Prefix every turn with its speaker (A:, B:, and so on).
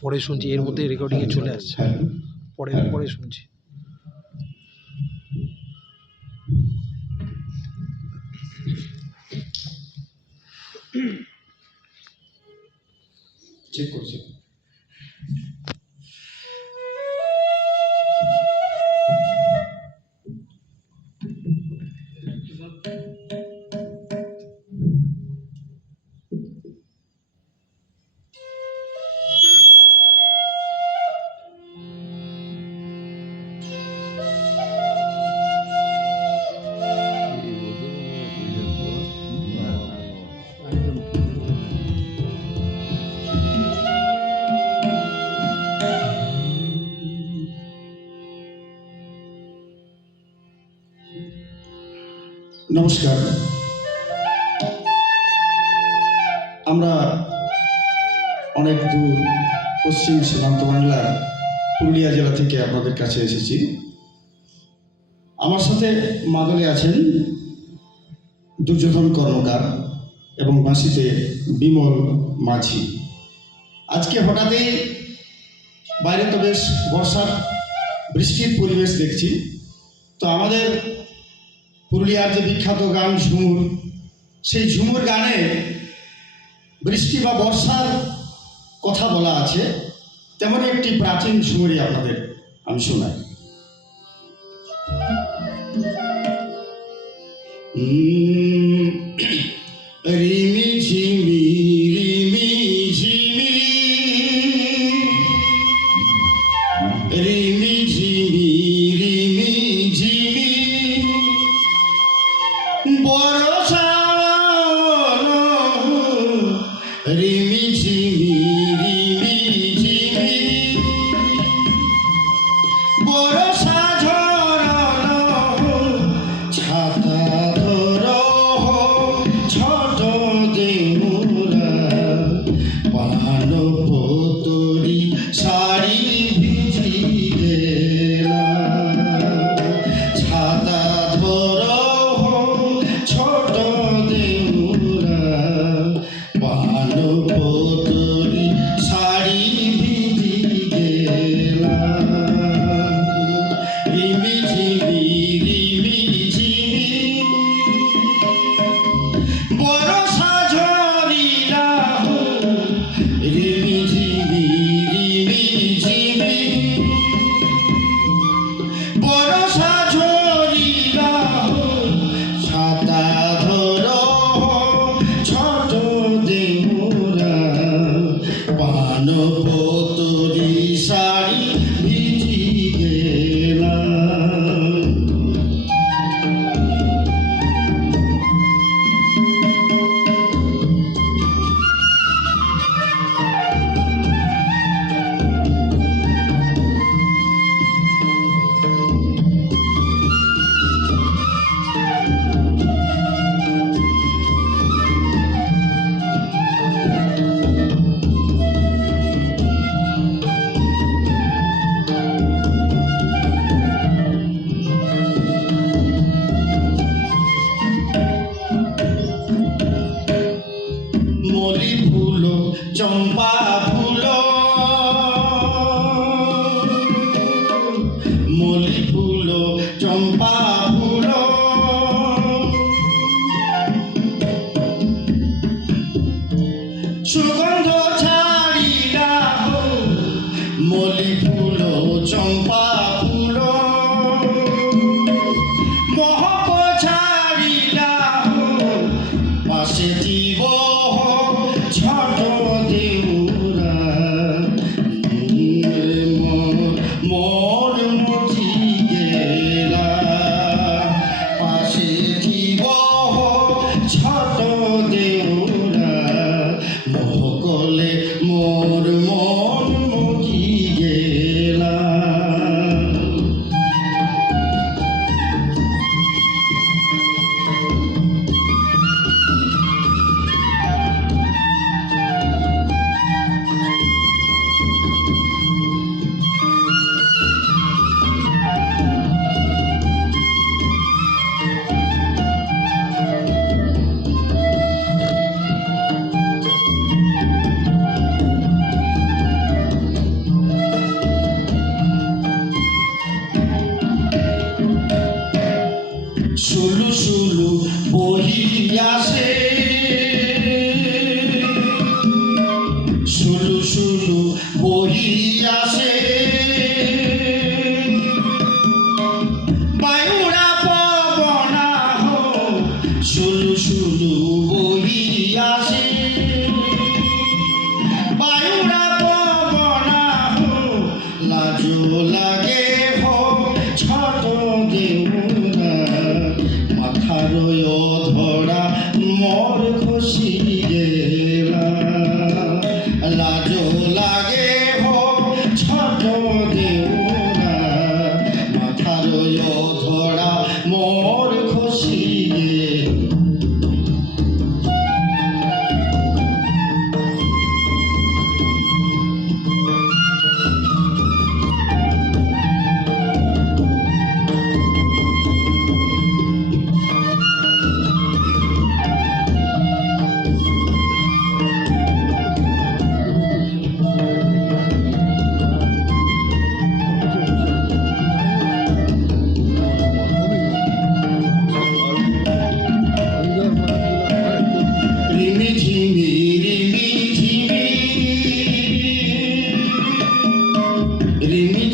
A: পরে শুনছি এর মধ্যে রেকর্ডিংয়ে চলে আসছে পরে। পরে শুনছি
B: চেক করছি নমস্কার। আমরা অনেক দূর পশ্চিম সীমান্ত বাংলার পুরুলিয়া জেলা থেকে আপনাদের কাছে এসেছি। আমার সাথে মাদলে আছেন দুর্যোধন কর্মকার। এবং বাঁশিতে বিমল মাঝি। আজকে হঠাৎই বাইরে তো বেশ বর্ষার বৃষ্টির পরিবেশ দেখছি। তো আমাদের পুরুলিয়ার যে বিখ্যাত গান ঝুমুর সেই ঝুমুর গানে বৃষ্টি বা বর্ষার কথা বলা আছে। তেমন একটি প্রাচীন ঝুমুরি আপনাদের আমি শোনাই। উম, রিমি ঝিমি বরষা কত ফুল চম্পা ফুলো। মলি ফুলো চম্পা ফুলো। সুগন্ধ todo সুলু সুলু বহিয়াছে। সুলু সুলু বহিয়াছে। বায়ুরা পবনা হো সুলু সুলু বহিয়াছে। বায়ুরা পবনা হো লাজু
C: লাগে হো ছত দেউ
B: more des